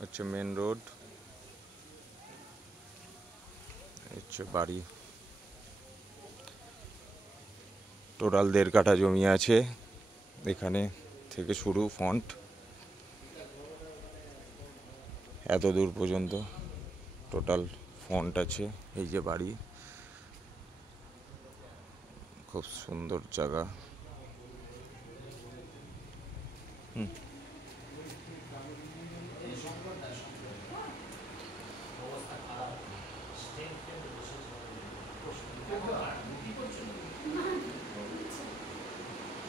হচ্ছে main road, হচ্ছে বাড়ি। টোটাল 1.5 কাঠা জমি আছে এখানে থেকে শুরু ফন্ট এত দূর পর্যন্ত টোটাল ফন্ট আছে। এই যে বাড়ি, খুব সুন্দর জায়গা।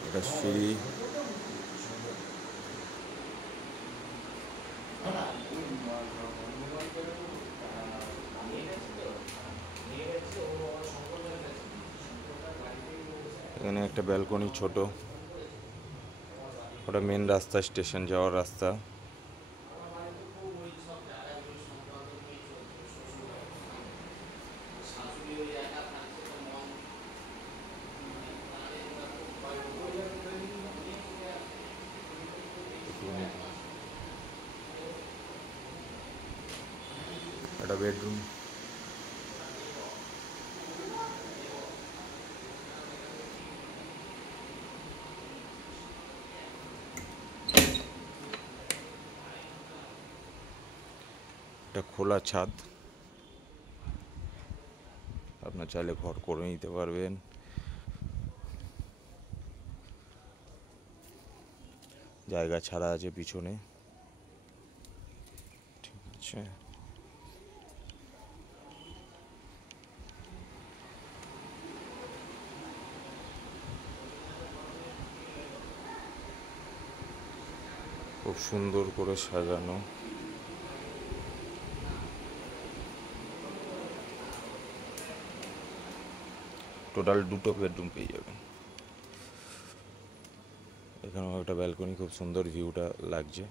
এটা সিঁড়ি, এখানে একটা ব্যালকনি ছোট, ওটা মেন রাস্তা, স্টেশন যাওয়ার রাস্তা। একটা বেডরুম, একটা খোলা ছাদ, আপনার চাইলে ঘর করে নিতে পারবেন। জায়গা ছাড়া আছে পিছনে, ঠিক আছে। খুব সুন্দর করে সাজানো। টোটাল 2টো বেডরুম পেয়ে যাবেন। এখানেও একটা ব্যালকনি, খুব সুন্দর ভিউটা লাগছে।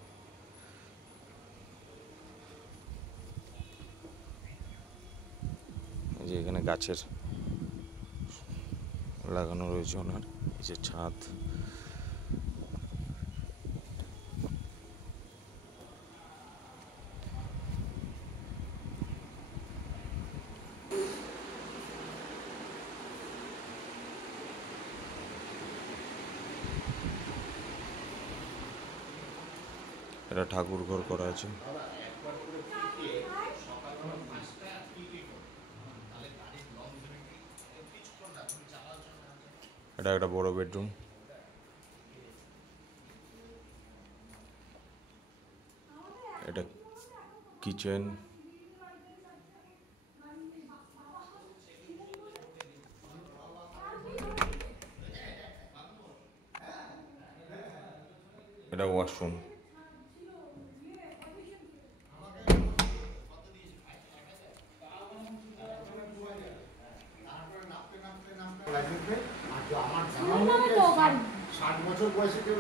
এই যে এখানে গাছের লাগানো রয়েছে ওনার, এই যে ছাদ। এটা ঠাকুর ঘর করা আছে। এটা একটা বড় বেডরুম। এটা কিচেন, এটা ওয়াশরুম। আমার 60 বছর বয়সে কেউ